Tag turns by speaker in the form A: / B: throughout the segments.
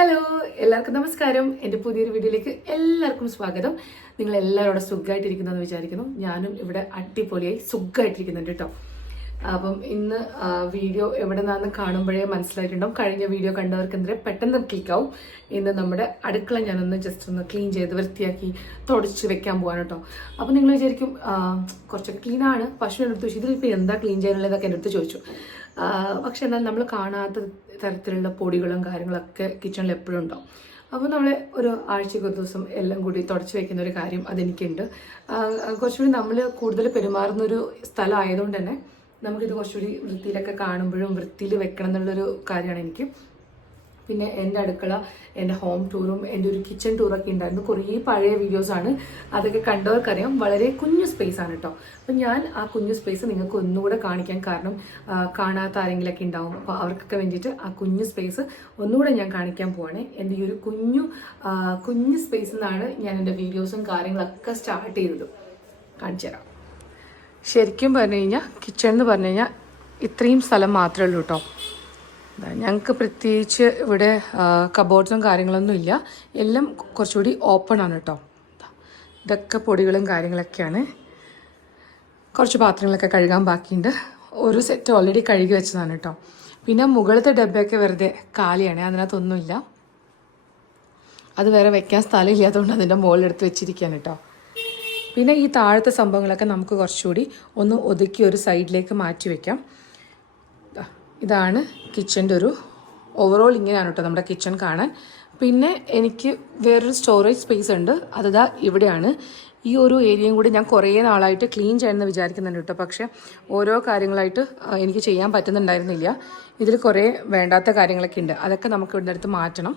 A: Hello എല്ലാവർക്കും നമസ്കാരം. എന്റെ പുതിയൊരു വീഡിയോയിലേക്ക് എല്ലാവർക്കും സ്വാഗതം. നിങ്ങൾ എല്ലാവരും അവിടെ സുഖമായിട്ടിരിക്കുന്നെന്ന് വിചാരിക്കുന്നു. ഞാനും ഇവിടെ അടിപൊളിയായി സുഖമായിട്ടിരിക്കുന്നുണ്ട് കേട്ടോ. അപ്പം ഇന്ന് വീഡിയോ എവിടെ നിന്നാണെന്ന് കാണുമ്പോഴേ മനസ്സിലായിട്ടുണ്ടാവും. കഴിഞ്ഞ വീഡിയോ കണ്ടവർക്ക് എന്തിനെ പെട്ടെന്ന് ക്ലിക്കാവും ഇന്ന് നമ്മുടെ അടുക്കള ഞാനൊന്ന് ജസ്റ്റ് ഒന്ന് ക്ലീൻ ചെയ്ത് വൃത്തിയാക്കി തുടച്ച് വെക്കാൻ പോകാൻ കേട്ടോ. അപ്പം നിങ്ങൾ വിചാരിക്കും കുറച്ചൊക്കെ ക്ലീനാണ് പക്ഷേ എടുത്ത് ചോദിച്ചു ഇതിലിപ്പോൾ എന്താ ക്ലീൻ ചെയ്യാനുള്ളതൊക്കെ എന്റെ അടുത്ത് ചോദിച്ചു. പക്ഷെ എന്നാൽ നമ്മൾ കാണാത്ത തരത്തിലുള്ള പൊടികളും കാര്യങ്ങളൊക്കെ കിച്ചണിൽ എപ്പോഴും ഉണ്ടാവും. അപ്പോൾ നമ്മൾ ഒരു ആഴ്ചയ്ക്ക് ഒരു ദിവസം എല്ലാം കൂടി തുടച്ചു വെക്കുന്ന ഒരു കാര്യം അതെനിക്കുണ്ട്. കുറച്ചുകൂടി നമ്മൾ കൂടുതൽ പെരുമാറുന്നൊരു സ്ഥലം ആയതുകൊണ്ട് തന്നെ നമുക്കിത് കുറച്ചുകൂടി വൃത്തിയിലൊക്കെ കാണുമ്പോഴും വൃത്തിയിൽ വെക്കണം എന്നുള്ളൊരു കാര്യമാണ് എനിക്ക്. പിന്നെ എന്റെ അടുക്കള എന്റെ ഹോം ടൂറും എന്റെ ഒരു കിച്ചൺ ടൂറൊക്കെ ഉണ്ടായിരുന്നു. കുറേ പഴയ വീഡിയോസ് ആണ്. അതൊക്കെ കണ്ടവർക്കറിയാം. വളരെ കുഞ്ഞു സ്പേസ് ആണ് കേട്ടോ അപ്പം ഞാൻ ആ കുഞ്ഞു സ്പേസ് നിങ്ങൾക്ക് ഒന്നുകൂടെ കാണിക്കാൻ കാരണം കാണാത്ത ആരെങ്കിലൊക്കെ ഉണ്ടാവും. അപ്പോൾ അവർക്കൊക്കെ വേണ്ടിയിട്ട് ആ കുഞ്ഞു സ്പേസ് ഒന്നുകൂടെ ഞാൻ കാണിക്കാൻ പോവാണ്. എന്റെ ഈ ഒരു കുഞ്ഞു കുഞ്ഞു സ്പേസിൽ നിന്നാണ് ഞാൻ എന്റെ വീഡിയോസും കാര്യങ്ങളൊക്കെ സ്റ്റാർട്ട് ചെയ്തത്. കാണിച്ചു തരാം. ശരിക്കും പറഞ്ഞു കഴിഞ്ഞാൽ കിച്ചൺ എന്ന് പറഞ്ഞു കഴിഞ്ഞാൽ ഇത്രയും സ്ഥലം മാത്രമേ ഉള്ളൂ കേട്ടോ ഞങ്ങൾക്ക് പ്രത്യേകിച്ച് ഇവിടെ കബോർഡ്സും കാര്യങ്ങളൊന്നും ഇല്ല. എല്ലാം കുറച്ചുകൂടി ഓപ്പൺ ആണ് കേട്ടോ ഇതൊക്കെ പൊടികളും കാര്യങ്ങളൊക്കെയാണ്. കുറച്ച് പാത്രങ്ങളൊക്കെ കഴുകാൻ ബാക്കിയുണ്ട്. ഒരു സെറ്റ് ഓൾറെഡി കഴുകി വെച്ചതാണ് കേട്ടോ പിന്നെ മുകളിലത്തെ ഡബ്ബയൊക്കെ വെറുതെ കാലിയാണ് അതിനകത്തൊന്നുമില്ല. അത് വേറെ വെക്കാൻ സ്ഥലം ഇല്ലാത്തതുകൊണ്ട് അതിന്റെ മുകളിലെടുത്ത് വെച്ചിരിക്കുകയാണ് കേട്ടോ പിന്നെ ഈ താഴത്തെ സംഭവങ്ങളൊക്കെ നമുക്ക് കുറച്ചുകൂടി ഒന്ന് ഒതുക്കി ഒരു സൈഡിലേക്ക് മാറ്റി വെക്കാം. ഇതാണ് കിച്ചന്റെ ഒരു ഓവറോൾ ഇങ്ങനെയാണ് കേട്ടോ നമ്മുടെ കിച്ചൺ കാണാൻ. പിന്നെ എനിക്ക് വേറൊരു സ്റ്റോറേജ് സ്പേസ് ഉണ്ട്. അതിതാ ഇവിടെയാണ്. ഈ ഒരു ഏരിയയും കൂടി ഞാൻ കുറേ നാളായിട്ട് ക്ലീൻ ചെയ്യണമെന്ന് വിചാരിക്കുന്നുണ്ട് കേട്ടോ പക്ഷേ ഓരോ കാര്യങ്ങളായിട്ട് എനിക്ക് ചെയ്യാൻ പറ്റുന്നുണ്ടായിരുന്നില്ല. ഇതിൽ കുറേ വേണ്ടാത്ത കാര്യങ്ങളൊക്കെ ഉണ്ട്. അതൊക്കെ നമുക്ക് ഇവിടെ അടുത്ത് മാറ്റണം.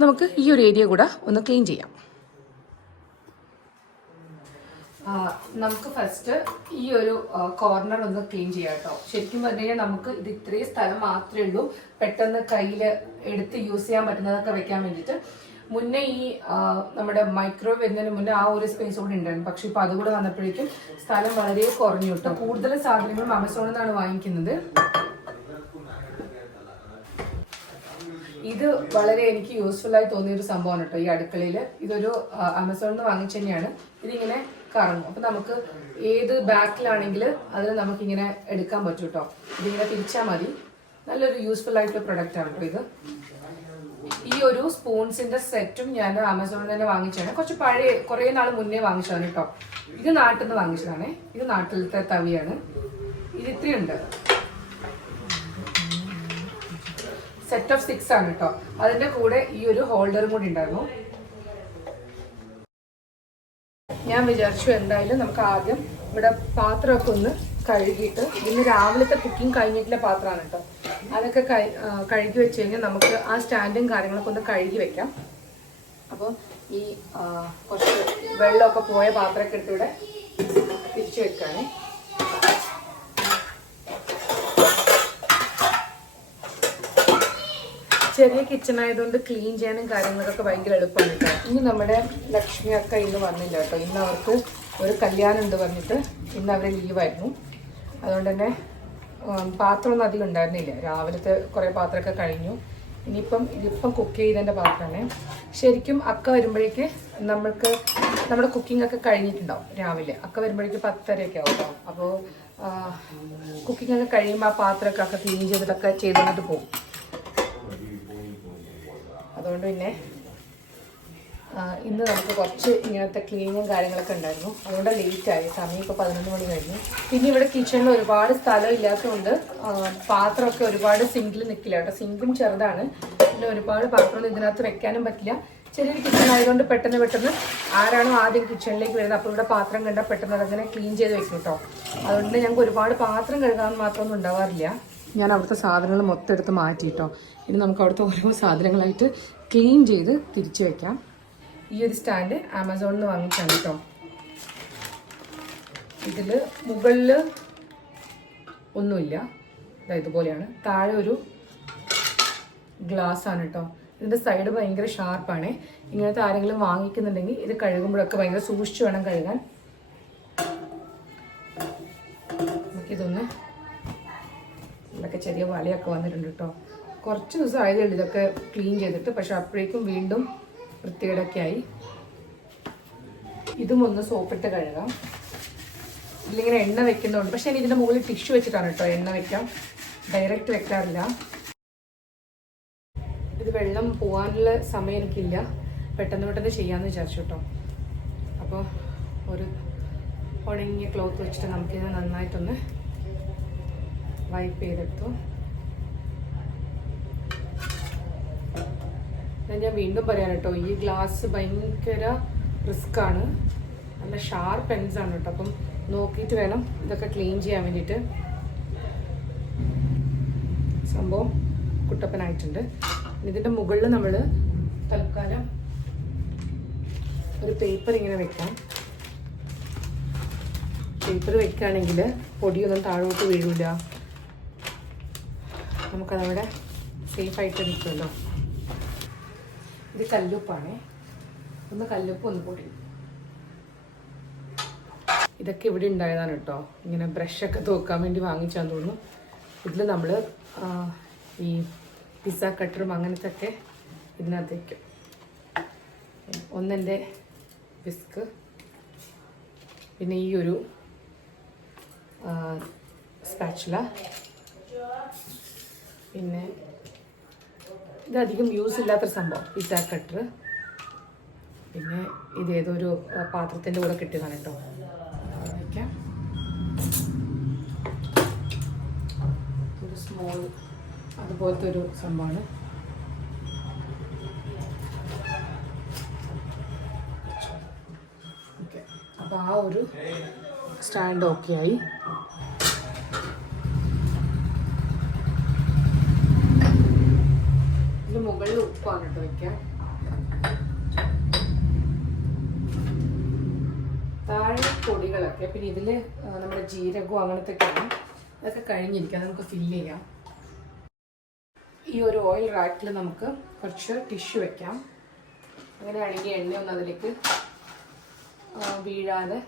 A: നമുക്ക് ഈ ഒരു ഏരിയ കൂടെ ഒന്ന് ക്ലീൻ ചെയ്യാം ആ, നമുക്ക് ഫസ്റ്റ് ഈ ഒരു കോർണർ ഒന്ന് ക്ലീൻ ചെയ്യാം കേട്ടോ. ശരിക്കും പറഞ്ഞു കഴിഞ്ഞാൽ നമുക്ക് ഇത് ഇത്രയും സ്ഥലം മാത്രമേ ഉള്ളൂ. പെട്ടെന്ന് കയ്യിൽ എടുത്ത് യൂസ് ചെയ്യാൻ പറ്റുന്നതൊക്കെ വെക്കാൻ വേണ്ടിയിട്ട്. മുന്നേ ഈ നമ്മുടെ മൈക്രോവേവ് വരുന്നതിന് മുന്നേ ആ ഒരു സ്പേസ് കൂടി ഉണ്ടായിരുന്നു. പക്ഷെ ഇപ്പൊ അതുകൂടെ വന്നപ്പോഴേക്കും സ്ഥലം വളരെ കുറഞ്ഞു കിട്ടും. കൂടുതൽ സാധനങ്ങളും ആമസോണിൽ നിന്നാണ് വാങ്ങിക്കുന്നത്. ഇത് വളരെ എനിക്ക് യൂസ്ഫുൾ ആയി തോന്നിയ ഒരു സംഭവമാണ് കേട്ടോ ഈ അടുക്കളയിൽ ഇതൊരു ആമസോണിൽ നിന്ന് വാങ്ങിച്ചു തന്നെയാണ്. ഇതിങ്ങനെ കറങ്ങും. അപ്പൊ നമുക്ക് ഏത് ബാക്കിലാണെങ്കിൽ അതിൽ നമുക്കിങ്ങനെ എടുക്കാൻ പറ്റും കേട്ടോ ഇതിങ്ങനെ തിരിച്ചാൽ മതി. നല്ലൊരു യൂസ്ഫുൾ ആയിട്ടുള്ള പ്രൊഡക്റ്റ് ആണ് ഇത്. ഈ ഒരു സ്പൂൺസിന്റെ സെറ്റും ഞാൻ ആമസോണിൽ തന്നെ വാങ്ങിച്ചാണ് കുറച്ച് പഴയ കുറേ നാൾ മുന്നേ വാങ്ങിച്ചതാണ് കേട്ടോ ഇത് നാട്ടിൽ നിന്ന് വാങ്ങിച്ചതാണ്. ഇത് നാട്ടിലത്തെ തവിയാണ്. ഇത് ഇത്രയുണ്ട്. സെറ്റ് ഓഫ് സിക്സ് ആണ് കേട്ടോ അതിന്റെ കൂടെ ഈ ഒരു ഹോൾഡറും കൂടി ഉണ്ടായിരുന്നു. ഞാൻ വിചാരിച്ചു എന്തായാലും നമുക്ക് ആദ്യം ഇവിടെ പാത്രമൊക്കെ ഒന്ന് കഴുകിയിട്ട് ഇന്ന് രാവിലത്തെ കുക്കിംഗ് കഴിഞ്ഞിട്ടുള്ള പാത്രമാണ് കേട്ടോ. അതൊക്കെ കഴുകി വെച്ച് കഴിഞ്ഞാൽ നമുക്ക് ആ സ്റ്റാൻഡും കാര്യങ്ങളൊക്കെ ഒന്ന് കഴുകി വെക്കാം. അപ്പോൾ ഈ കുറച്ച് വെള്ളമൊക്കെ പോയ പാത്രമൊക്കെ എടുത്തിവിടെ തിരിച്ചു വെക്കാനേ ചെറിയ കിച്ചൺ ആയതുകൊണ്ട് ക്ലീൻ ചെയ്യാനും കാര്യങ്ങളൊക്കെ ഭയങ്കര എളുപ്പമാണ് കേട്ടോ ഇനി നമ്മുടെ ലക്ഷ്മി അക്ക ഇന്ന് വന്നില്ല കേട്ടോ ഇന്ന് അവർക്ക് ഒരു കല്യാണം ഉണ്ട് പറഞ്ഞിട്ട് ഇന്ന് അവർ ലീവായിരുന്നു അതുകൊണ്ട് തന്നെ പാത്രമൊന്നും അധികം ഉണ്ടായിരുന്നില്ല. രാവിലത്തെ കുറേ പാത്രമൊക്കെ കഴിഞ്ഞു. ഇനിയിപ്പം ഇതിപ്പം കുക്ക് ചെയ്തതിന്റെ പാത്രമാണ്. ശരിക്കും അക്ക വരുമ്പോഴേക്ക് നമ്മൾക്ക് നമ്മുടെ കുക്കിംഗ് ഒക്കെ കഴിഞ്ഞിട്ടുണ്ടാവും രാവിലെ. അക്ക വരുമ്പോഴേക്ക് പത്തരയൊക്കെ ആവും അപ്പോൾ കുക്കിംഗ് ഒക്കെ കഴിയുമ്പോൾ ആ പാത്രമൊക്കെ ഒക്കെ ക്ലീൻ ചെയ്തിട്ടൊക്കെ ചെയ്തു പോകും. അതുകൊണ്ട് പിന്നെ ഇന്ന് നമുക്ക് കുറച്ച് ഇങ്ങനത്തെ ക്ലീനിങ്ങും കാര്യങ്ങളൊക്കെ ഉണ്ടായിരുന്നു. അതുകൊണ്ട് ലേറ്റായി. സമയം ഇപ്പോൾ പതിനൊന്ന് മണി കഴിഞ്ഞു. പിന്നെ ഇവിടെ കിച്ചണിൽ ഒരുപാട് സ്ഥലം ഇല്ലാത്തതുകൊണ്ട് പാത്രമൊക്കെ ഒരുപാട് സിങ്കിൽ നിൽക്കില്ല കേട്ടോ. സിങ്കും ചെറുതാണ്. പിന്നെ ഒരുപാട് പാത്രങ്ങൾ ഇതിനകത്ത് വെക്കാനും പറ്റില്ല. ചെറിയൊരു കിച്ചൺ ആയതുകൊണ്ട് പെട്ടെന്ന് പെട്ടെന്ന് ആരാണോ ആദ്യം കിച്ചണിലേക്ക് വരുന്നത് അപ്പോൾ ഇവിടെ പാത്രം കണ്ടാൽ പെട്ടെന്ന് അതങ്ങനെ ക്ലീൻ ചെയ്ത് വെക്കും കേട്ടോ. അതുകൊണ്ട് ഞങ്ങൾക്ക് ഒരുപാട് പാത്രം കഴുകാൻ മാത്രമൊന്നും ഉണ്ടാവാറില്ല. ഞാൻ അവിടുത്തെ സാധനങ്ങൾ മൊത്തം എടുത്ത് മാറ്റിയിട്ടോ ഇനി നമുക്ക് അവിടുത്തെ ഓരോ സാധനങ്ങളായിട്ട് ക്ലീൻ ചെയ്ത് തിരിച്ചു വെക്കാം. ഈ ഒരു സ്റ്റാൻഡ് ആമസോണിൽ നിന്ന് വാങ്ങിച്ചാണ് കേട്ടോ ഇതിൽ മുകളിൽ ഒന്നുമില്ല. ഇതാ ഇതുപോലെയാണ്. താഴെ ഒരു ഗ്ലാസ് ആണ് കേട്ടോ ഇതിന്റെ സൈഡ് ഭയങ്കര ഷാർപ്പാണ് ഇങ്ങനത്തെ ആരെങ്കിലും വാങ്ങിക്കുന്നുണ്ടെങ്കിൽ ഇത് കഴുകുമ്പോഴൊക്കെ ഭയങ്കര സൂക്ഷിച്ച് വേണം കഴുകാൻ. ചെറിയ വലയൊക്കെ വന്നിട്ടുണ്ട് കേട്ടോ കുറച്ച് ദിവസം ആയതേ ഉള്ളൂ ഇതൊക്കെ ക്ലീൻ ചെയ്തിട്ട് പക്ഷെ അപ്പോഴേക്കും വീണ്ടും വൃത്തികേടൊക്കെ ആയി ഇതും ഒന്ന് സോപ്പിട്ട് കഴുകാം. ഇതിലിങ്ങനെ എണ്ണ വെക്കുന്നുണ്ട് പക്ഷെ ഞാൻ ഇതിന്റെ മുകളിൽ ടിഷ്യൂ വെച്ചിട്ടാണ് കേട്ടോ എണ്ണ വെക്കാം. ഡയറക്റ്റ് വെക്കാറില്ല. ഇത് വെള്ളം പോകാനുള്ള സമയം എനിക്കില്ല. പെട്ടെന്ന് പെട്ടെന്ന് ചെയ്യാമെന്ന് വിചാരിച്ചു കേട്ടോ അപ്പോൾ ഒരു ഉണങ്ങിയ ക്ലോത്ത് വെച്ചിട്ട് നമുക്കിത് നന്നായിട്ടൊന്ന് വൈപ്പ് ചെയ്തെടുത്തു. ഞാൻ വീണ്ടും പറയാൻ കേട്ടോ ഈ ഗ്ലാസ് ഭയങ്കര റിസ്ക് ആണ്. നല്ല ഷാർപ്പ് പെൻസ് ആണ് കേട്ടോ. അപ്പം നോക്കിയിട്ട് വേണം ഇതൊക്കെ ക്ലീൻ ചെയ്യാൻ വേണ്ടിയിട്ട്. സംഭവം കുട്ടപ്പനായിട്ടുണ്ട്. ഇതിന്റെ മുകളിൽ നമ്മൾ തൽക്കാലം ഒരു പേപ്പർ ഇങ്ങനെ വെക്കാം. പേപ്പർ വെക്കുകയാണെങ്കിൽ പൊടിയൊന്നും താഴോട്ട് വീഴില്ല നമുക്കതവിടെ സേഫായിട്ട് നിൽക്കുമല്ലോ. ഇത് കല്ലുപ്പാണേ. ഒന്ന് കല്ലുപ്പ് ഒന്ന് പൊടി. ഇതൊക്കെ ഇവിടെ ഉണ്ടായതാണ് കേട്ടോ. ഇങ്ങനെ ബ്രഷൊക്കെ തൂക്കാൻ വേണ്ടി വാങ്ങിച്ചാന്ന് തോന്നുന്നു. ഇതിൽ നമ്മൾ ഈ പിസ്സ കട്ടറും അങ്ങനത്തെ ഒക്കെ ഇതിനകത്ത് വയ്ക്കും ഒന്നെന്റെ ബിസ്ക് പിന്നെ ഈ ഒരു സ്പാച്ചുല പിന്നെ ഇതധികം യൂസ് ഇല്ലാത്തൊരു സംഭവം. പിസ്സ കട്ടർ പിന്നെ ഇത് ഏതൊരു പാത്രത്തിന്റെ കൂടെ കിട്ടിയതാണ് കേട്ടോ വയ്ക്കാം ഒരു സ്മോൾ അതുപോലത്തെ ഒരു സംഭവമാണ്. അപ്പോൾ ആ ഒരു സ്റ്റാൻഡ് ഓക്കെ ആയി ഇതിന് മുകളിൽ ഉപ്പാണ് കേട്ടോ വയ്ക്കാം താഴെ പൊടികളൊക്കെ പിന്നെ ഇതിൽ നമ്മുടെ ജീരകവും അങ്ങനത്തെ ഒക്കെയാണ് അതൊക്കെ കഴിഞ്ഞിരിക്കാം നമുക്ക് ഫില്ല് ചെയ്യാം. ഈ ഒരു ഓയിൽ റാക്കിൽ നമുക്ക് കുറച്ച് ടിഷ്യൂ വെക്കാം. അങ്ങനെ അഴുകിയ എണ്ണയൊന്നും അതിലേക്ക് വീഴാതെ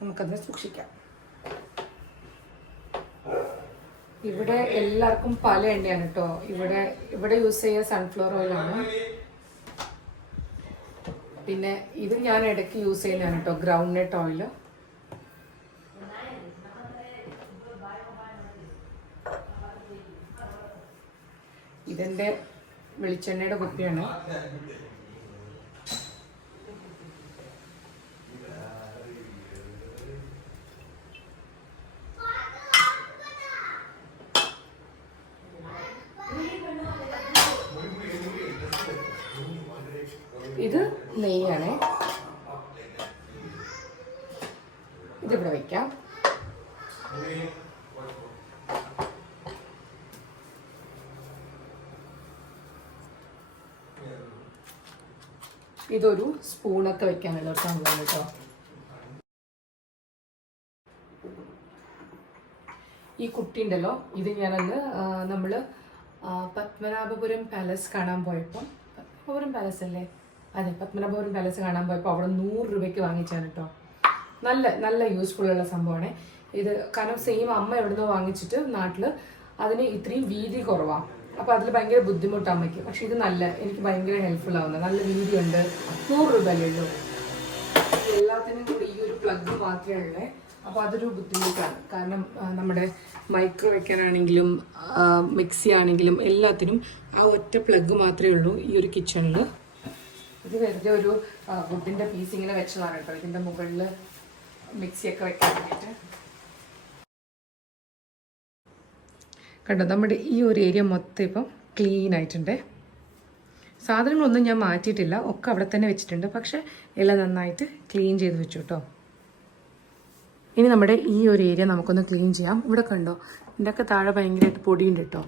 A: നമുക്കത് സൂക്ഷിക്കാം. ഇവിടെ എല്ലാവർക്കും പല എണ്ണയാണ് കേട്ടോ ഇവിടെ ഇവിടെ യൂസ് ചെയ്യുക സൺഫ്ലവർ ഓയിലാണ് പിന്നെ ഇത് ഞാൻ ഇടയ്ക്ക് യൂസ് ചെയ്യുന്നതാണ് കേട്ടോ ഗ്രൗണ്ട് നെറ്റ് ഓയിൽ ഇതെന്റെ വെളിച്ചെണ്ണയുടെ കുപ്പിയാണ് ഇത് നെയ്യാണേ ഇതിവിടെ വയ്ക്കാം ഇതൊരു സ്പൂണൊക്കെ വെക്കാനുള്ള ഒരു സംഭവം കേട്ടോ. ഈ കുട്ടി ഉണ്ടല്ലോ ഇത് ഞാനന്ന് നമ്മൾ പത്മനാഭപുരം പാലസ് കാണാൻ പോയപ്പോൾ പത്മനാഭപുരം പാലസ് അല്ലേ? അതെ പത്മനാഭപുരം പാലസ് കാണാൻ പോയപ്പോൾ അവിടെ നൂറ് രൂപയ്ക്ക് വാങ്ങിച്ചാണ് കേട്ടോ. നല്ല നല്ല യൂസ്ഫുൾ ഉള്ള സംഭവമാണ്. ഇത് കാരണം സെയിം അമ്മ എവിടുന്നോ വാങ്ങിച്ചിട്ട് നാട്ടിൽ അതിന് ഇത്രയും വീതി കുറവാണ് അപ്പോൾ അതിൽ ഭയങ്കര ബുദ്ധിമുട്ട് അമ്മയ്ക്ക്. പക്ഷെ ഇത് നല്ല എനിക്ക് ഭയങ്കര ഹെൽപ്ഫുൾ ആവുന്നത് നല്ല വീതിയുണ്ട് നൂറ് രൂപ അല്ലേ ഉള്ളൂ എല്ലാത്തിനും കൂടി ഈ ഒരു പ്ലഗ് മാത്രമേ ഉള്ളേ. അപ്പോൾ അതൊരു ബുദ്ധിമുട്ടാണ്. കാരണം നമ്മുടെ മൈക്രോ വെക്കാനാണെങ്കിലും മിക്സി ആണെങ്കിലും എല്ലാത്തിനും ആ ഒറ്റ പ്ലഗ് മാത്രമേ ഉള്ളൂ ഈ ഒരു കിച്ചണിൽ ഇത് വെറുതെ ഒരു വുഡിന്റെ പീസ് ഇങ്ങനെ വെച്ചതാണ് കേട്ടോ. ഇതിന്റെ മുകളിൽ മിക്സിയൊക്കെ വെക്കാൻ വേണ്ടിയിട്ട്. കണ്ടോ നമ്മുടെ ഈ ഒരു ഏരിയ മൊത്തം ഇപ്പം ക്ലീൻ ആയിട്ടുണ്ട്. സാധനങ്ങളൊന്നും ഞാൻ മാറ്റിയിട്ടില്ല ഒക്കെ അവിടെ തന്നെ വെച്ചിട്ടുണ്ട്. പക്ഷേ എല്ലാം നന്നായിട്ട് ക്ലീൻ ചെയ്ത് വെച്ചു കേട്ടോ ഇനി നമ്മുടെ ഈ ഒരു ഏരിയ നമുക്കൊന്ന് ക്ലീൻ ചെയ്യാം. ഇവിടെ കണ്ടോ ഇതിന്റെയൊക്കെ താഴെ ഭയങ്കരമായിട്ട് പൊടിയുണ്ട് കേട്ടോ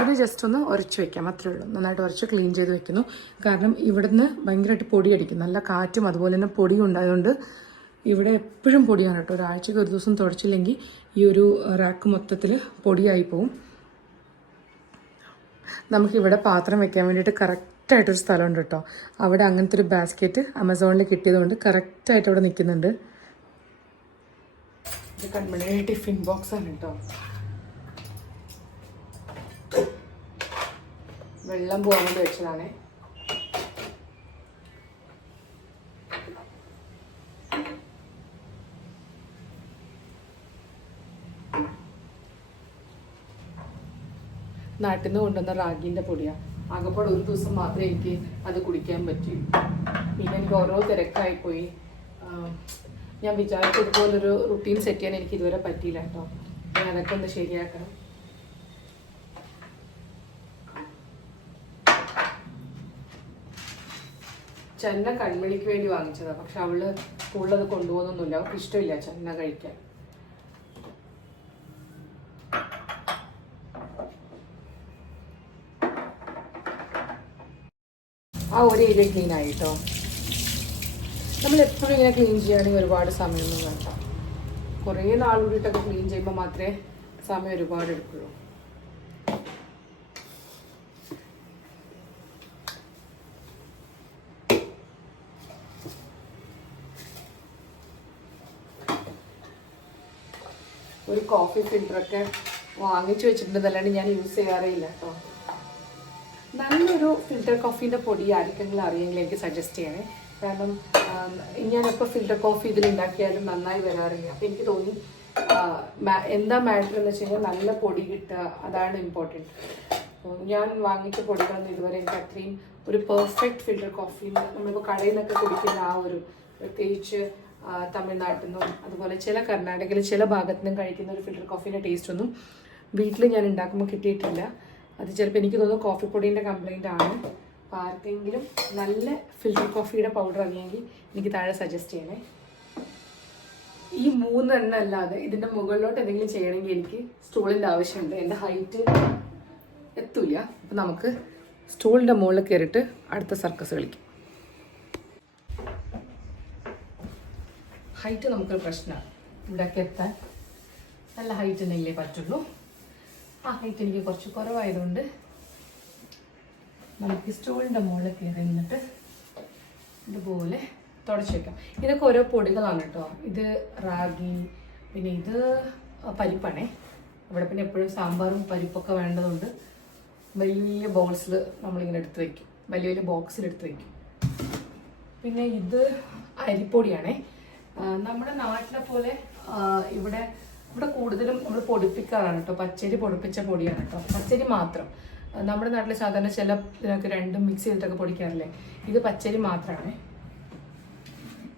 A: ഇത് ജസ്റ്റ് ഒന്ന് ഉരച്ച് വെക്കാം അത്രേ ഉള്ളൂ. നന്നായിട്ട് ഉരച്ച് ക്ലീൻ ചെയ്ത് വെക്കുന്നു. കാരണം ഇവിടുന്ന് ഭയങ്കരമായിട്ട് പൊടി അടിക്കും. നല്ല കാറ്റും അതുപോലെ തന്നെ പൊടിയും ഉണ്ടായതുകൊണ്ട് ഇവിടെ എപ്പോഴും പൊടിയാണ് കേട്ടോ ഒരാഴ്ചക്ക് ഒരു ദിവസം തുടച്ചില്ലെങ്കിൽ ഈ ഒരു റാക്ക് മൊത്തത്തിൽ പൊടിയായി പോവും. നമുക്കിവിടെ പാത്രം വെക്കാൻ വേണ്ടിയിട്ട് കറക്റ്റായിട്ടൊരു സ്ഥലമുണ്ട് കേട്ടോ. അവിടെ അങ്ങനത്തെ ഒരു ബാസ്ക്കറ്റ് ആമസോണിൽ കിട്ടിയതുകൊണ്ട് കറക്റ്റായിട്ട് അവിടെ നിൽക്കുന്നുണ്ട്. ടിഫിൻ ബോക്സ് ആണ് കേട്ടോ. വെള്ളം പോകാൻ വേണ്ടി വെച്ചതാണേ. നാട്ടിൽ നിന്ന് കൊണ്ടുവന്ന റാഗിന്റെ പൊടിയാണ് ആകെപ്പാട് ഒരു ദിവസം മാത്രമേ എനിക്ക് അത് കുടിക്കാൻ പറ്റൂ. പിന്നെ എനിക്ക് ഓരോ തിരക്കായിപ്പോയി. ഞാൻ വിചാരിച്ചതുപോലൊരു റുട്ടീൻ സെറ്റ് ചെയ്യാൻ എനിക്ക് ഇതുവരെ പറ്റിയില്ല കേട്ടോ. ഞാൻ അതൊക്കെ ഒന്ന് ശരിയാക്കണം. ചെന്ന കൺമണിക്ക് വേണ്ടി വാങ്ങിച്ചതാണ് പക്ഷെ അവൾ സ്കൂളിൽ അത് കൊണ്ടുപോകുന്നൊന്നുമില്ല. അവൾക്ക് ഇഷ്ടമില്ല ചെന്ന കഴിക്കാൻ ആ ഒരു ഏരിയ ക്ലീൻ ആയിട്ടോ? നമ്മൾ എപ്പോഴും ഇങ്ങനെ ക്ലീൻ ചെയ്യുകയാണെങ്കിൽ ഒരുപാട് സമയമൊന്നും വേണ്ട. കുറേ നാൾ കൂടിയിട്ടൊക്കെ ക്ലീൻ ചെയ്യുമ്പോൾ മാത്രമേ സമയം ഒരുപാട് എടുക്കുള്ളൂ. ഒരു കോഫി ഫിൽറ്ററൊക്കെ വാങ്ങിച്ചു വെച്ചിട്ടുണ്ട്. അല്ലാണ്ട് ഞാൻ യൂസ് ചെയ്യാറേ ഇല്ല കേട്ടോ. നല്ലൊരു ഫിൽറ്റർ കോഫീന്റെ പൊടി ആർക്കെങ്കിലും അറിയാമെങ്കിൽ എനിക്ക് സജസ്റ്റ് ചെയ്യണേ. കാരണം ഞാനിപ്പോൾ ഫിൽറ്റർ കോഫി ഇതിൽ ഉണ്ടാക്കിയാലും നന്നായി വരാറില്ല. അപ്പം എനിക്ക് തോന്നി എന്താ മാറ്റർ എന്ന് വെച്ച് കഴിഞ്ഞാൽ നല്ല പൊടി കിട്ടുക അതാണ് ഇമ്പോർട്ടന്റ് ഞാൻ വാങ്ങിച്ച പൊടികളൊന്നും ഇതുവരെ എനിക്ക് അത്രയും ഒരു പെർഫെക്റ്റ് ഫിൽറ്റർ കോഫി നമ്മളിപ്പോൾ കടയിൽ നിന്നൊക്കെ കുടിക്കുന്ന ആ ഒരു പ്രത്യേകിച്ച് തമിഴ്നാട്ടിൽ നിന്നും അതുപോലെ ചില കർണാടകയിൽ ചില ഭാഗത്തു നിന്നും കഴിക്കുന്ന ഒരു ഫിൽറ്റർ കോഫീന്റെ ടേസ്റ്റ് ഒന്നും വീട്ടിൽ ഞാൻ ഉണ്ടാക്കുമ്പോൾ കിട്ടിയിട്ടില്ല. അത് ചിലപ്പോൾ എനിക്ക് തോന്നുന്നു കോഫി പൊടീന്റെ കംപ്ലൈന്റ് ആണ്. അപ്പോൾ ആർക്കെങ്കിലും നല്ല ഫിൽറ്റർ കോഫിയുടെ പൗഡർ അറിയാമെങ്കിൽ എനിക്ക് താഴെ സജസ്റ്റ് ചെയ്യണേ. ഈ മൂന്നെണ്ണം അല്ലാതെ ഇതിന്റെ മുകളിലോട്ട് എന്തെങ്കിലും ചെയ്യണമെങ്കിൽ എനിക്ക് സ്റ്റൂളിന്റെ ആവശ്യമുണ്ട്. എന്റെ ഹൈറ്റ് എത്തൂല അപ്പം നമുക്ക് സ്റ്റൂളിന്റെ മുകളിൽ കയറിയിട്ട് അടുത്ത സർക്കസ് കളിക്കും. ഹൈറ്റ് നമുക്കൊരു പ്രശ്നമാണ് ഇവിടെയൊക്കെ എത്താൻ. നല്ല ഹൈറ്റ് ഉണ്ടെങ്കിലേ പറ്റുള്ളൂ. ആ എനിക്ക് കുറച്ച് കുറവായതുകൊണ്ട് നമുക്ക് സ്റ്റൂളിന്റെ മുകളിൽ കയറി നിന്നിട്ട് ഇതുപോലെ തുടച്ച് വെക്കാം. ഇതൊക്കെ ഓരോ പൊടികളാണ് കേട്ടോ. ഇത് റാഗി പിന്നെ ഇത് പരിപ്പാണേ. ഇവിടെ പിന്നെ എപ്പോഴും സാമ്പാറും പരിപ്പൊക്കെ വേണ്ടതുകൊണ്ട് വലിയ ബോൾസിൽ നമ്മളിങ്ങനെ എടുത്ത് വയ്ക്കും വലിയ വലിയ ബോക്സിൽ എടുത്ത് വയ്ക്കും പിന്നെ ഇത് അരിപ്പൊടിയാണേ. നമ്മുടെ നാട്ടിലെ പോലെ ഇവിടെ ഇവിടെ കൂടുതലും നമ്മൾ പൊടിപ്പിക്കാറാണ് കേട്ടോ. പച്ചരി പൊടിപ്പിച്ച പൊടിയാണ് കേട്ടോ. പച്ചരി മാത്രം. നമ്മുടെ നാട്ടിൽ സാധാരണ ചില ഇതിനൊക്കെ രണ്ടും മിക്സ് ചെയ്തിട്ടൊക്കെ പൊടിക്കാറില്ലേ? ഇത് പച്ചരി മാത്രമാണ്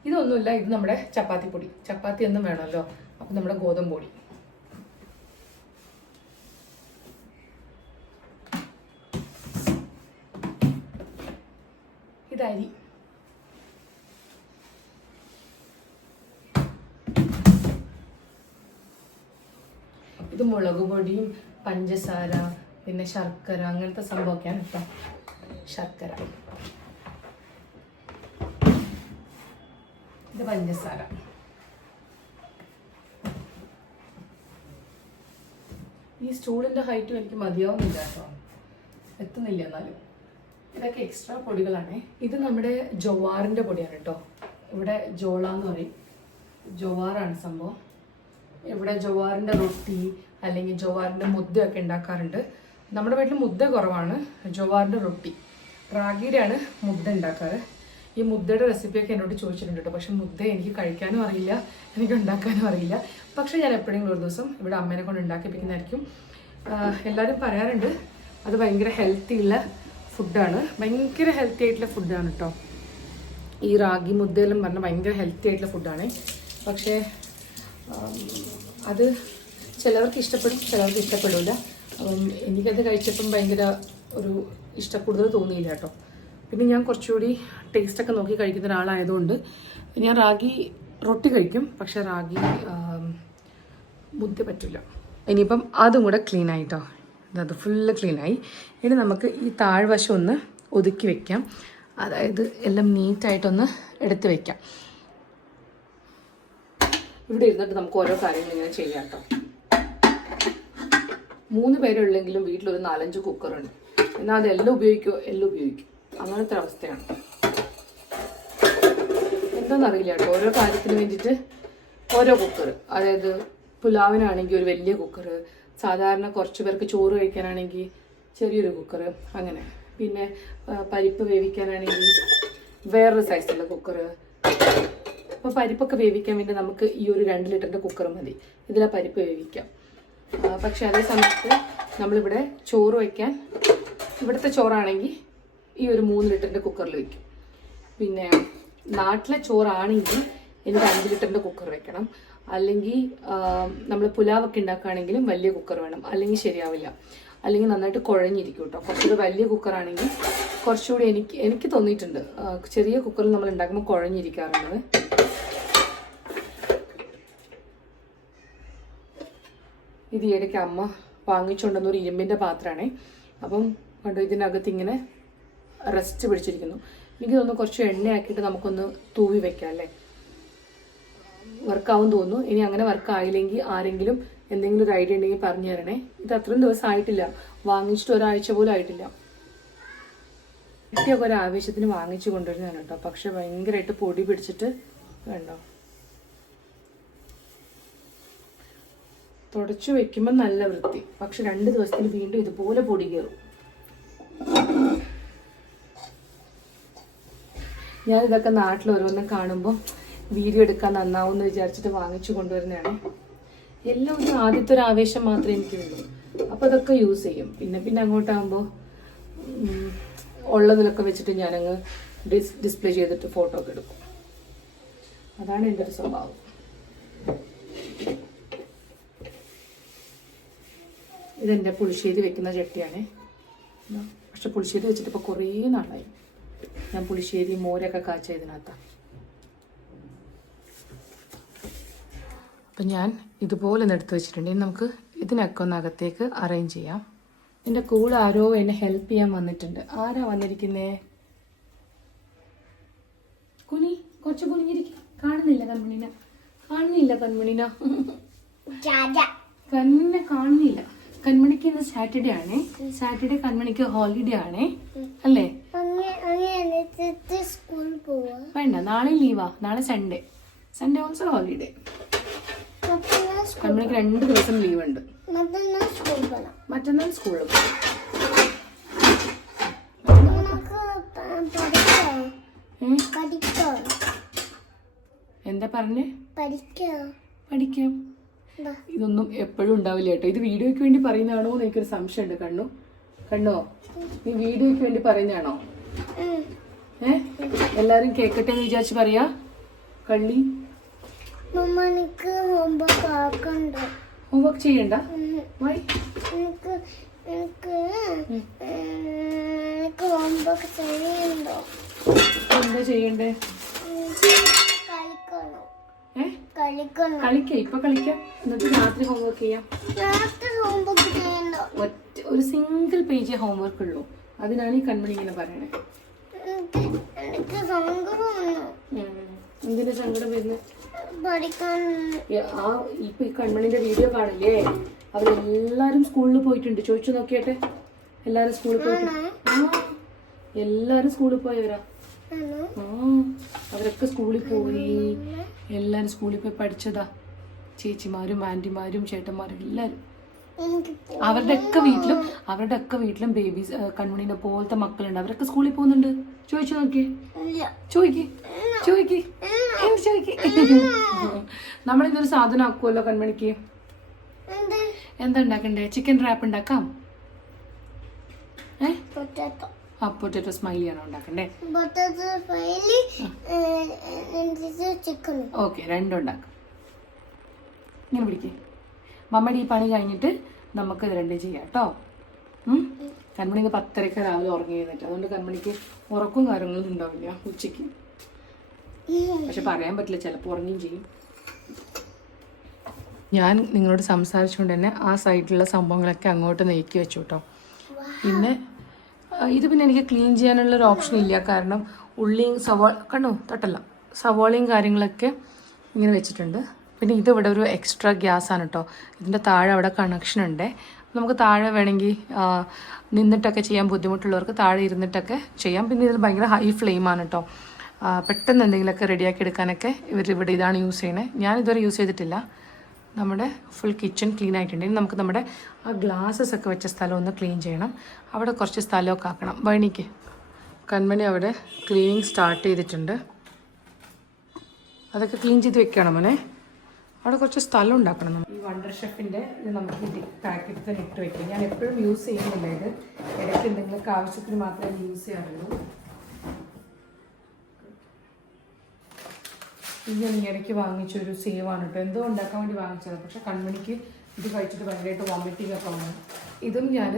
A: ഇതൊന്നുമില്ല ഇത് നമ്മുടെ ചപ്പാത്തി പൊടി. ചപ്പാത്തി ഒന്നും വേണമല്ലോ. അപ്പം നമ്മുടെ ഗോതമ്പ് പൊടി. ഇത് ഇത് മുളക് പൊടിയും പഞ്ചസാര പിന്നെ ശർക്കര അങ്ങനത്തെ സംഭവമൊക്കെയാണ് കേട്ടോ ശർക്കര. ഇത് പഞ്ചസാര. ഈ സ്റ്റൂളിന്റെ ഹൈറ്റും എനിക്ക് മതിയാവുന്നില്ല കേട്ടോ എത്തുന്നില്ല എന്നാലും. ഇതൊക്കെ എക്സ്ട്രാ പൊടികളാണ്. ഇത് നമ്മുടെ ജോവാറിന്റെ പൊടിയാണ് കേട്ടോ ഇവിടെ ജോള എന്ന് പറയും. ജോവാറാണ് സംഭവം. ഇവിടെ ജോവാറിന്റെ റൊട്ടി അല്ലെങ്കിൽ ജോവാറിന്റെ മുദ്ദയൊക്കെ ഉണ്ടാക്കാറുണ്ട്. നമ്മുടെ വീട്ടിൽ മുദ്ദ കുറവാണ്. ജോവാറിന്റെ റൊട്ടി. റാഗിയുടെയാണ് മുദ്ദ ഉണ്ടാക്കാറ്. ഈ മുദ്ദയുടെ റെസിപ്പിയൊക്കെ എന്നോട് ചോദിച്ചിട്ടുണ്ട് കേട്ടോ പക്ഷെ മുദ്ദ എനിക്ക് കഴിക്കാനും അറിയില്ല എനിക്ക് ഉണ്ടാക്കാനും അറിയില്ല. പക്ഷേ ഞാൻ എപ്പോഴെങ്കിലും ഒരു ദിവസം ഇവിടെ അമ്മേനെ കൊണ്ട് ഉണ്ടാക്കിപ്പിക്കുന്നതായിരിക്കും. എല്ലാവരും പറയാറുണ്ട് അത് ഭയങ്കര ഹെൽത്തി ഉള്ള ഫുഡാണ് ഭയങ്കര ഹെൽത്തി ആയിട്ടുള്ള ഫുഡാണ് കേട്ടോ ഈ റാഗി മുദ്ദയെല്ലാം പറഞ്ഞാൽ ഭയങ്കര ഹെൽത്തി ആയിട്ടുള്ള ഫുഡാണ് പക്ഷേ അത് ചിലവർക്ക് ഇഷ്ടപ്പെടും ചിലവർക്ക് ഇഷ്ടപ്പെടില്ല അപ്പം എനിക്കത് കഴിച്ചപ്പം ഭയങ്കര ഒരു ഇഷ്ടക്കൂടുതൽ തോന്നിയില്ല കേട്ടോ. പിന്നെ ഞാൻ കുറച്ചുകൂടി ടേസ്റ്റൊക്കെ നോക്കി കഴിക്കുന്ന ഒരാളായതുകൊണ്ട് ഞാൻ റാഗി റൊട്ടി കഴിക്കും പക്ഷെ റാഗി ബുദ്ധി പറ്റില്ല ഇനിയിപ്പം അതും കൂടെ ക്ലീൻ ആയിട്ടോ. അത് ഫുള്ള് ക്ലീനായി ഇനി നമുക്ക് ഈ താഴ്വശം ഒന്ന് ഒതുക്കി വെക്കാം. അതായത് എല്ലാം നീറ്റായിട്ടൊന്ന് എടുത്ത് വെക്കാം. ഇവിടെ ഇരുന്നിട്ട് നമുക്ക് ഓരോ കാര്യങ്ങൾ ഇങ്ങനെ ചെയ്യാം കേട്ടോ. മൂന്ന് പേരുള്ളെങ്കിലും വീട്ടിലൊരു നാലഞ്ച് കുക്കറുണ്ട്. എന്നാൽ അത് എല്ലാം ഉപയോഗിക്കുമോ എല്ലാം ഉപയോഗിക്കും. അങ്ങനത്തെ അവസ്ഥയാണ്. എന്താണെന്നറിയില്ല കേട്ടോ. ഓരോ കാര്യത്തിന് വേണ്ടിയിട്ട് ഓരോ കുക്കർ അതായത് പുലാവിനാണെങ്കിൽ ഒരു വലിയ കുക്കർ സാധാരണ കുറച്ച് പേർക്ക് ചോറ് കഴിക്കാനാണെങ്കിൽ ചെറിയൊരു കുക്കർ അങ്ങനെ. പിന്നെ പരിപ്പ് വേവിക്കാനാണെങ്കിൽ വേറൊരു സൈസുള്ള കുക്കർ അപ്പോൾ പരിപ്പൊക്കെ വേവിക്കാൻ വേണ്ടി നമുക്ക് ഈ ഒരു രണ്ട് ലിറ്ററിന്റെ കുക്കർ മതി. ഇതിലാ പരിപ്പ് വേവിക്കാം. പക്ഷെ അതേ സമയത്ത് നമ്മളിവിടെ ചോറ് വയ്ക്കാൻ ഇവിടുത്തെ ചോറാണെങ്കിൽ ഈ ഒരു മൂന്ന് ലിറ്ററിന്റെ കുക്കറിൽ വയ്ക്കും. പിന്നെ നാട്ടിലെ ചോറാണെങ്കിൽ എനിക്ക് അഞ്ച് ലിറ്ററിന്റെ കുക്കർ വെക്കണം അല്ലെങ്കിൽ നമ്മൾ പുലാവൊക്കെ ഉണ്ടാക്കുകയാണെങ്കിലും വലിയ കുക്കർ വേണം. അല്ലെങ്കിൽ ശരിയാവില്ല. അല്ലെങ്കിൽ നന്നായിട്ട് കുഴഞ്ഞിരിക്കും കേട്ടോ കുറച്ചുകൂടി വലിയ കുക്കറാണെങ്കിൽ കുറച്ചുകൂടി എനിക്ക് എനിക്ക് തോന്നിയിട്ടുണ്ട്. ചെറിയ കുക്കറിൽ നമ്മൾ ഉണ്ടാക്കുമ്പോൾ കുഴഞ്ഞിരിക്കാറുള്ളത്. ഇത് ഇടയ്ക്ക് അമ്മ വാങ്ങിച്ചുകൊണ്ടുവന്ന ഒരു ഇരുമ്പിന്റെ പാത്രമാണേ. അപ്പം കണ്ടു ഇതിനകത്ത് ഇങ്ങനെ റെസ്റ്റ് പിടിച്ചിരിക്കുന്നു. എനിക്ക് കുറച്ച് എണ്ണയാക്കിയിട്ട് നമുക്കൊന്ന് തൂവി വെക്കാം അല്ലേ? വർക്കാവും തോന്നുന്നു. ഇനി അങ്ങനെ വർക്ക് ആയില്ലെങ്കിൽ ആരെങ്കിലും എന്തെങ്കിലും ഒരു ഐഡിയ ഉണ്ടെങ്കിൽ പറഞ്ഞു തരണേ. ഇത് അത്രയും ദിവസം ആയിട്ടില്ല വാങ്ങിച്ചിട്ട് ഒരാഴ്ച പോലും ആയിട്ടില്ല. കുട്ടിയൊക്കെ ഒരു ആവശ്യത്തിന് വാങ്ങിച്ചു കൊണ്ടുവരുന്നതാണ് കേട്ടോ. പക്ഷെ ഭയങ്കരമായിട്ട് പൊടി പിടിച്ചിട്ട് വേണ്ടോ തുടച്ചു വെക്കുമ്പോൾ നല്ല വൃത്തി. പക്ഷെ രണ്ട് ദിവസത്തിൽ വീണ്ടും ഇതുപോലെ പൊടി കയറും ഞാൻ ഇതൊക്കെ നാട്ടിൽ ഓരോന്ന് കാണുമ്പോൾ വീഡിയോ എടുക്കാൻ നന്നാവും എന്ന് വിചാരിച്ചിട്ട് വാങ്ങിച്ചു കൊണ്ടുവരുന്നതാണ്. എല്ലാം ഒരു ആദ്യത്തെ ഒരു ആവേശം മാത്രമേ എനിക്കുള്ളൂ. അപ്പോൾ അതൊക്കെ യൂസ് ചെയ്യും. പിന്നെ പിന്നെ അങ്ങോട്ടാകുമ്പോൾ ഉള്ളതിലൊക്കെ വെച്ചിട്ട് ഞാനങ്ങ് ഡിസ് ഡിസ്പ്ലേ ചെയ്തിട്ട് ഫോട്ടോ ഒക്കെ എടുക്കും. അതാണ് എന്റെ ഒരു സ്വഭാവം. ഇതെന്റെ പുളിശ്ശേരി വെക്കുന്ന ചട്ടിയാണ്. പക്ഷെ പുളിശ്ശേരി വെച്ചിട്ട് ഇപ്പോൾ കുറേ നാളായി. ഞാൻ പുളിശ്ശേരി മോരൊക്കെ കാച്ച ഇതിനകത്താണ് അപ്പം ഞാൻ ഇതുപോലെ ഒന്ന് എടുത്ത് വെച്ചിട്ടുണ്ട്. ഇനി നമുക്ക് ഇതിനൊക്കെ ഒന്ന് അകത്തേക്ക് അറേഞ്ച് ചെയ്യാം. എന്റെ കൂടെ ആരോ എന്നെ ഹെൽപ്പ് ചെയ്യാൻ വന്നിട്ടുണ്ട്. ആരാ വന്നിരിക്കുന്നേ? കുനി കുറച്ച് കുനിഞ്ഞിരിക്കും. കാണുന്നില്ല കൺമണിന. കാണുന്നില്ല കൺമണിന. കണ്ണിനെ കാണുന്നില്ല. കൺമണിക്ക് ഇന്ന് സാറ്റർഡേ ആണ്. സാറ്റർഡേ കൺമണിക്ക് ഹോളിഡേ ആണ്. അല്ലേ? വേണ്ട നാളെ ലീവാ. നാളെ സൺഡേ. Sunday also holiday. കൺമണിക്ക് രണ്ട് ദിവസം ലീവ് ഉണ്ട്
B: മറ്റന്നാൾ
A: സ്കൂളിൽ എന്താ പറഞ്ഞേ?
B: പഠിക്കോ.
A: ഇതൊന്നും എപ്പോഴും ഉണ്ടാവില്ല കേട്ടോ. ഇത് വീഡിയോയ്ക്ക് വേണ്ടി പറയുന്നതാണോ എന്ന് സംശയം ഉണ്ട് കണ്ണു കണ്ണോ? നീ വീഡിയോയ്ക്ക് വേണ്ടി പറയുന്നതാണോ. ഏ? എല്ലാരും കേക്കട്ടെ എന്ന് വിചാരിച്ച് പറയാ? കള്ളി
B: എനിക്ക് ഹോംവർക്ക് ആക്കണ്ട.
A: ഹോംവർക്ക് ചെയ്യണ്ട. വൈ
B: എനിക്ക് എനിക്ക് എനിക്ക് ഹോംവർക്ക് ചെയ്യണ്ടോ?
A: എന്താ ചെയ്യണ്ടേ? കളിക്കാം ഇപ്പൊ കളിക്കാം. എന്നിട്ട് രാത്രി ഹോംവർക്ക് ചെയ്യാം. ഒറ്റ ഒരു സിംഗിൾ പേജ് ഹോംവർക്ക് ഉള്ളൂ. അതിനാണ് ഈ കൺമണി ഇങ്ങനെ പറയണേ.
B: എനിക്ക് എനിക്ക് സങ്കടമാണ്.
A: എന്തിനാ സങ്കടം വരുന്നത് ആ ഇപ്പൊ ഈ കൺമണിന്റെ വീഡിയോ കാണില്ലേ? അവരെല്ലാരും സ്കൂളിൽ പോയിട്ടുണ്ട്. ചോദിച്ചു നോക്കിയട്ടെ? എല്ലാരും സ്കൂളിൽ പോയിട്ടുണ്ട് എല്ലാരും സ്കൂളിൽ പോയവരാ. ആ അവരൊക്കെ സ്കൂളിൽ പോയി. എല്ലാരും സ്കൂളിൽ പോയി പഠിച്ചതാ. ചേച്ചിമാരും ആന്റിമാരും ചേട്ടന്മാരും എല്ലാരും. അവരുടെ ഒക്കെ വീട്ടിലും അവരുടെ ഒക്കെ വീട്ടിലും ബേബീസ് കൺമണിനെ പോലത്തെ മക്കളുണ്ട്. അവരൊക്കെ സ്കൂളിൽ പോകുന്നുണ്ട്. ചോദിച്ചു നോക്കിയേ.
B: ചോദിക്കേ.
A: ചോദിക്കേ. ചോദിക്ക് എന്ത് ചോദിക്ക്. നമ്മളിതൊരു സാധനം ആക്കുമല്ലോ കൺമണിക്ക്.
B: എന്ത്?
A: ഉണ്ടാക്കണ്ടേ? ചിക്കൻ റാപ്പ് ഉണ്ടാക്കാം? ഏ? ആ പൊട്ടറ്റോ സ്മൈലി ആണോ ഉണ്ടാക്കണ്ടേ? ഓക്കെ രണ്ടും ഉണ്ടാക്കാം. ഇങ്ങനെ പിടിക്കേ മമ്മയുടെ ഈ പണി കഴിഞ്ഞിട്ട് നമുക്ക് ഇത് രണ്ടും ചെയ്യാം കേട്ടോ. കൺമണി ഇന്ന് പത്തരക്ക് രാവിലെ ഉറങ്ങി കഴിഞ്ഞിട്ട് അതുകൊണ്ട് കൺമണിക്ക് ഉറക്കും കാര്യങ്ങളൊന്നും ഉണ്ടാവില്ല ഉച്ചയ്ക്ക്. പക്ഷെ പറയാൻ പറ്റില്ല ചിലപ്പോൾ ഉറങ്ങുകയും ചെയ്യും. ഞാൻ നിങ്ങളോട് സംസാരിച്ചുകൊണ്ട് തന്നെ ആ സൈഡിലുള്ള സംഭവങ്ങളൊക്കെ അങ്ങോട്ട് നീക്കി വെച്ചു കേട്ടോ. പിന്നെ ഇത് പിന്നെ എനിക്ക് ക്ലീൻ ചെയ്യാനുള്ള ഒരു ഓപ്ഷൻ ഇല്ല. കാരണം ഉള്ളിയും സവാള കണ്ടോ? തട്ടല്ല. സവാളയും കാര്യങ്ങളൊക്കെ ഇങ്ങനെ വെച്ചിട്ടുണ്ട്. പിന്നെ ഇത് ഒരു എക്സ്ട്രാ ഗ്യാസ് ആണ് കേട്ടോ ഇതിന്റെ താഴെ അവിടെ കണക്ഷൻ ഉണ്ട്. നമുക്ക് താഴെ വേണമെങ്കിൽ നിന്നിട്ടൊക്കെ ചെയ്യാൻ ബുദ്ധിമുട്ടുള്ളവർക്ക് താഴെ ഇരുന്നിട്ടൊക്കെ ചെയ്യാം. പിന്നെ ഇതിൽ ഭയങ്കര ഹൈ ഫ്ലെയിമാണ് കേട്ടോ പെട്ടെന്ന് എന്തെങ്കിലുമൊക്കെ റെഡിയാക്കി എടുക്കാനൊക്കെ ഇവർ ഇവിടെ ഇതാണ് യൂസ് ചെയ്യണേ. ഞാൻ ഇതുവരെ യൂസ് ചെയ്തിട്ടില്ല. നമ്മുടെ ഫുൾ കിച്ചൺ ക്ലീൻ ആയിട്ടുണ്ടെങ്കിൽ നമുക്ക് നമ്മുടെ ആ ഗ്ലാസ്സസ് ഒക്കെ വെച്ച സ്ഥലം ഒന്ന് ക്ലീൻ ചെയ്യണം. അവിടെ കുറച്ച് സ്ഥലമൊക്കെ ആക്കണം. വണിക്ക് കൺമണി അവിടെ ക്ലീനിങ് സ്റ്റാർട്ട് ചെയ്തിട്ടുണ്ട്. അതൊക്കെ ക്ലീൻ ചെയ്ത് വെക്കണം മോനെ. അവിടെ കുറച്ച് സ്ഥലം ഉണ്ടാക്കണം ഈ വണ്ടർ ഷെഫിന്റെ ഇത് നമുക്ക് പാക്കറ്റ് തന്നെ ഇട്ട് വെക്കാം. ഞാൻ എപ്പോഴും യൂസ് ചെയ്യുന്നില്ല ഇത്. ഇടയ്ക്ക് എന്തെങ്കിലുമൊക്കെ ആവശ്യത്തിന് മാത്രമേ യൂസ് ചെയ്യാറുള്ളൂ. ഇത് ഞാൻ ഇടയ്ക്ക് വാങ്ങിച്ചൊരു സേവാണ് കേട്ടോ. എന്തോ ഉണ്ടാക്കാൻ വേണ്ടി വാങ്ങിച്ചതാണ്. പക്ഷെ കൺമണിക്ക് ഇത് കഴിച്ചിട്ട് ഭയങ്കരമായിട്ട് വോമിറ്റിംഗ് ഒക്കെ വന്നു. ഇതും ഞാൻ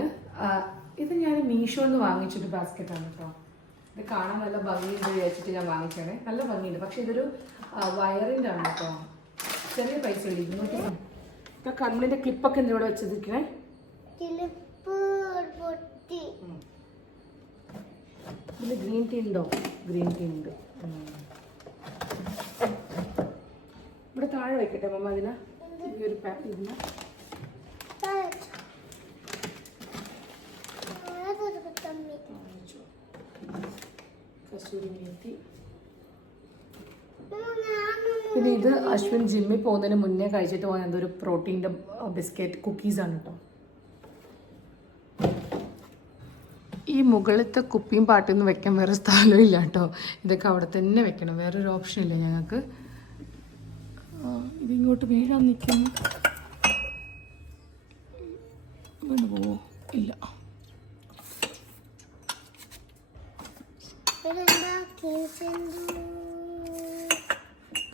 A: ഇത് ഞാൻ മീഷോന്ന് വാങ്ങിച്ചൊരു ബാസ്ക്കറ്റാണ് കേട്ടോ. ഇത് കാണാൻ നല്ല ഭംഗിയുണ്ട് വിചാരിച്ചിട്ട് ഞാൻ വാങ്ങിച്ചാണ് നല്ല ഭംഗിയുണ്ട്. പക്ഷെ ഇതൊരു വയറിന്റെ ആണ് കേട്ടോ. ചെറിയ പൈസ ഉള്ളൂ ഇരുന്നൂറ്റി ഇപ്പം കണ്ണിന്റെ ക്ലിപ്പൊക്കെ എന്തിനോട് വെച്ചിരിക്കണേ ഇതിൽ ഗ്രീൻ ടീ ഉണ്ടോ? ഗ്രീൻ ടീ ഉണ്ട്. ഇവിടെ താഴെ വെക്കട്ടെ മമ്മ അതിന്. ഈ ഒരു പാക്ക് മേത്തി. പിന്നെ ഇത് അശ്വിൻ ജിമ്മിൽ പോകുന്നതിന് മുന്നേ കഴിച്ചിട്ട് പോകാൻ എന്തോ ഒരു പ്രോട്ടീന്റെ ബിസ്ക്കറ്റ് കുക്കീസാണ് കേട്ടോ ഈ മുകളിലത്തെ കുപ്പിയും പാട്ടൊന്നും വെക്കാൻ വേറെ സ്ഥലമില്ല കേട്ടോ ഇതൊക്കെ അവിടെ തന്നെ വെക്കണം. വേറൊരു ഓപ്ഷൻ ഇല്ല ഞങ്ങൾക്ക്. ഇതിങ്ങോട്ട് വീഴാൻ നിൽക്കുന്നു. വീണ് പോവോ? ഇല്ല.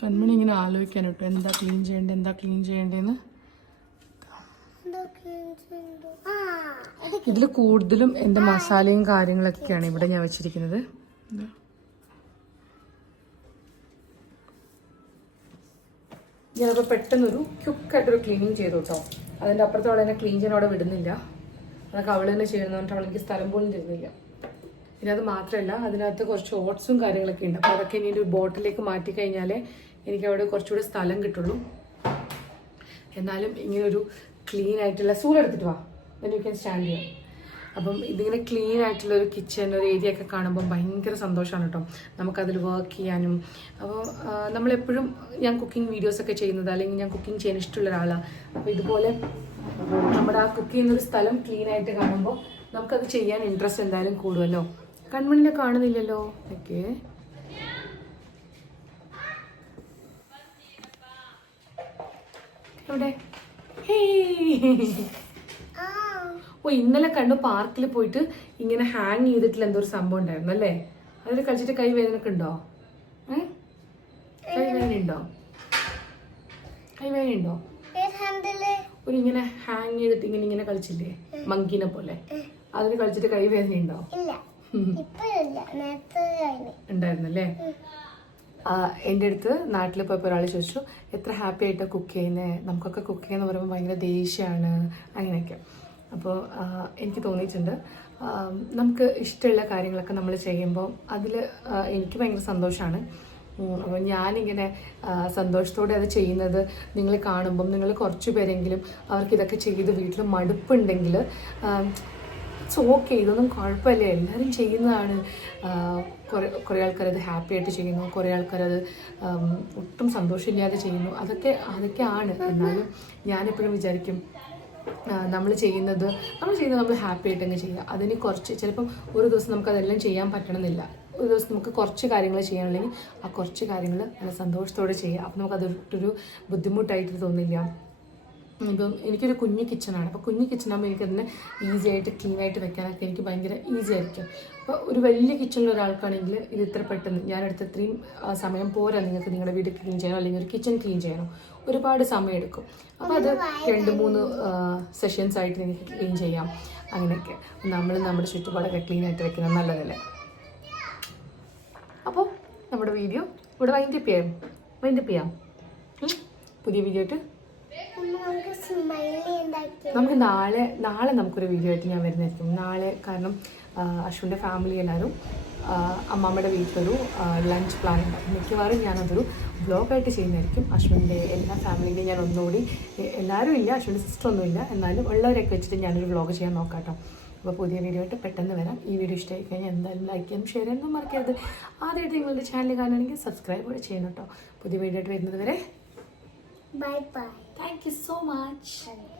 A: കൺമണി ഇങ്ങനെ ആലോചിക്കാൻ കേട്ടോ എന്താ ക്ലീൻ ചെയ്യേണ്ടത് എന്താ ക്ലീൻ ചെയ്യേണ്ടതെന്ന്
B: എന്താ
A: ഇതിൽ കൂടുതലും എന്റെ മസാലയും കാര്യങ്ങളൊക്കെയാണ് ഇവിടെ ഞാൻ വെച്ചിരിക്കുന്നത്. ഇതാ. ഞാനപ്പോൾ പെട്ടെന്നൊരു ക്യുക്കായിട്ടൊരു ക്ലീനിങ് ചെയ്തു കേട്ടോ അതിന്റെ അപ്പുറത്ത് അവളെ എന്നെ ക്ലീൻ ചെയ്യാൻ അവിടെ വിടുന്നില്ല. അതൊക്കെ അവൾ തന്നെ പറഞ്ഞിട്ട് അവൾ സ്ഥലം പോലും തരുന്നില്ല. പിന്നെ അത് മാത്രമല്ല അതിനകത്ത് കുറച്ച് ഓട്സും കാര്യങ്ങളൊക്കെ ഉണ്ട്. അപ്പോൾ അതൊക്കെ ഇനി ഒരു ബോട്ടിലേക്ക് മാറ്റി കഴിഞ്ഞാലേ എനിക്ക് അവിടെ കുറച്ചുകൂടി സ്ഥലം കിട്ടുള്ളൂ. എന്നാലും ഇങ്ങനൊരു ക്ലീൻ ആയിട്ടുള്ള സൂൾ എടുത്തിട്ട് വാ you can സ്റ്റാൻഡ് ചെയ്യാം അപ്പം ഇതിങ്ങനെ ക്ലീൻ ആയിട്ടുള്ള ഒരു കിച്ചൺ ഒരു ഏരിയ ഒക്കെ കാണുമ്പോൾ ഭയങ്കര സന്തോഷമാണ് കേട്ടോ നമുക്കതിൽ വർക്ക് ചെയ്യാനും. അപ്പോൾ നമ്മളെപ്പോഴും ഞാൻ കുക്കിംഗ് വീഡിയോസ് ഒക്കെ ചെയ്യുന്നത് അല്ലെങ്കിൽ ഞാൻ കുക്കിംഗ് ചെയ്യാൻ ഇഷ്ടമുള്ള ഒരാളാണ് അപ്പോൾ ഇതുപോലെ നമ്മുടെ ആ കുക്ക് ചെയ്യുന്ന ഒരു സ്ഥലം ക്ലീൻ ആയിട്ട് കാണുമ്പോൾ നമുക്കത് ചെയ്യാൻ ഇൻട്രസ്റ്റ് എന്തായാലും കൂടുമല്ലോ കൺമണിനെ കാണുന്നില്ലല്ലോ. ഓക്കെ. ഇവിടെ
B: ആ
A: ഓ ഇന്നലെ കണ്ടു പാർക്കിൽ പോയിട്ട് ഇങ്ങനെ ഹാങ് ചെയ്തിട്ടുള്ള എന്തോ ഒരു സംഭവം ഉണ്ടായിരുന്നു അല്ലേ? അതിൽ കളിച്ചിട്ട് കൈ വേദനക്ക് ഉണ്ടോ? കൈ വേദന ഉണ്ടോ കൈ വേദന ഉണ്ടോ ഒരു ഇങ്ങനെ ഹാങ് ചെയ്തിട്ട് ഇങ്ങനെ ഇങ്ങനെ കളിച്ചില്ലേ? മങ്കിനെ പോലെ. അതിൽ കളിച്ചിട്ട് കൈ വേദന ഉണ്ടോ ഉണ്ടായിരുന്നല്ലേ എന്റെ അടുത്ത് നാട്ടിൽ പോയപ്പോൾ ഒരാൾ ചോദിച്ചു എത്ര ഹാപ്പി ആയിട്ടാണ് കുക്ക് ചെയ്യുന്നത് നമുക്കൊക്കെ കുക്ക് ചെയ്യുന്ന പറയുമ്പോൾ ഭയങ്കര ദേഷ്യമാണ് അങ്ങനെയൊക്കെ. അപ്പോൾ എനിക്ക് തോന്നിയിട്ടുണ്ട്. നമുക്ക് ഇഷ്ടമുള്ള കാര്യങ്ങളൊക്കെ നമ്മൾ ചെയ്യുമ്പോൾ അതിൽ എനിക്ക് ഭയങ്കര സന്തോഷമാണ് അപ്പോൾ ഞാനിങ്ങനെ സന്തോഷത്തോടെ അത് ചെയ്യുന്നത് നിങ്ങൾ കാണുമ്പം നിങ്ങൾ കുറച്ച് പേരെങ്കിലും അവർക്ക് ഇതൊക്കെ ചെയ്ത് വീട്ടിൽ മടുപ്പുണ്ടെങ്കിൽ ഇറ്റ്സ് ഓക്കെ ഇതൊന്നും കുഴപ്പമില്ല. എല്ലാവരും ചെയ്യുന്നതാണ്. കുറേ കുറേ ആൾക്കാരത് ഹാപ്പി ആയിട്ട് ചെയ്യുന്നു. കുറേ ആൾക്കാരത് ഒട്ടും സന്തോഷമില്ലാതെ ചെയ്യുന്നു. അതൊക്കെ അതൊക്കെയാണ്. എന്നാലും ഞാനെപ്പോഴും വിചാരിക്കും നമ്മൾ ചെയ്യുന്നത് നമ്മൾ ചെയ്യുന്നത് നമ്മൾ ഹാപ്പി ആയിട്ട് ചെയ്യുക. അതിന് കുറച്ച് ചിലപ്പം ഒരു ദിവസം നമുക്ക് അതെല്ലാം ചെയ്യാൻ പറ്റണമെന്നില്ല. ഒരു ദിവസം നമുക്ക് കുറച്ച് കാര്യങ്ങൾ ചെയ്യാനുള്ളെങ്കിൽ ആ കുറച്ച് കാര്യങ്ങൾ നല്ല സന്തോഷത്തോടെ ചെയ്യുക. അപ്പം നമുക്കതൊട്ടൊരു ബുദ്ധിമുട്ടായിട്ട് തോന്നില്ല. ഇപ്പം എനിക്കൊരു കുഞ്ഞു കിച്ചണാണ്. അപ്പോൾ കുഞ്ഞു എനിക്ക് അതിനെ ഈസി ആയിട്ട് ക്ലീൻ ആയിട്ട് വെക്കാനൊക്കെ എനിക്ക് ഭയങ്കര ഈസി ആയിരിക്കും. അപ്പോൾ ഒരു വലിയ കിച്ചണിൽ ഒരാൾക്കാണെങ്കിൽ ഇത് ഇത്ര പെട്ടെന്ന് ഞാനെടുത്ത് ഇത്രയും സമയം പോരാ നിങ്ങൾക്ക് നിങ്ങളുടെ വീട് ക്ലീൻ ചെയ്യാനോ അല്ലെങ്കിൽ ഒരു കിച്ചൺ ക്ലീൻ ചെയ്യാനോ. ഒരുപാട് സമയമെടുക്കും. അപ്പോൾ അത് രണ്ട് മൂന്ന് സെഷൻസ് ആയിട്ട് നിങ്ങൾക്ക് ക്ലീൻ ചെയ്യാം. അങ്ങനെയൊക്കെ. നമ്മൾ നമ്മുടെ ചുറ്റുപാടൊക്കെ ക്ലീൻ ആയിട്ട് വെക്കുന്നത് നല്ലതല്ലേ? അപ്പോൾ നമ്മുടെ വീഡിയോ ഇവിടെ വൈൻഡപ്പ് ചെയ്യാം. വൈൻഡപ്പ് ചെയ്യാം? പുതിയ വീഡിയോ ആയിട്ട്?
B: നമുക്ക്
A: നാളെ നാളെ നമുക്കൊരു വീഡിയോ ആയിട്ട് ഞാൻ വരുന്നതായിരിക്കും. നാളെ കാരണം അശ്വിന്റെ ഫാമിലി എല്ലാവരും അമ്മാമ്മയുടെ വീട്ടിലൊരു ലഞ്ച് പ്ലാൻ ഉണ്ട് മിക്കവാറും ഞാനതൊരു വ്ലോഗായിട്ട് ചെയ്യുന്നതായിരിക്കും. അശ്വിന്റെ എല്ലാ ഫാമിലിയിലും ഞാൻ ഒന്നുകൂടി എല്ലാവരും ഇല്ല അശ്വിന്റെ സിസ്റ്റർ ഒന്നുമില്ല എന്നാലും ഉള്ളവരൊക്കെ വെച്ചിട്ട് ഞാനൊരു വ്ലോഗ് ചെയ്യാൻ നോക്കാം കേട്ടോ അപ്പോൾ പുതിയ വീഡിയോ ആയിട്ട് പെട്ടെന്ന് വരാം. ഈ വീഡിയോ ഇഷ്ടമായി കഴിഞ്ഞാൽ എന്തായാലും ലൈക്ക് ചെയ്യാനും ഷെയർ ചെയ്യാനും മറക്കരുത്. ആദ്യമായിട്ട് നിങ്ങളുടെ ചാനൽ കാണുകയാണെങ്കിൽ സബ്സ്ക്രൈബ് കൂടെ ചെയ്യണം കേട്ടോ. പുതിയ വീഡിയോ ആയിട്ട് വരുന്നത് വരെ.
B: Bye bye
A: thank you so much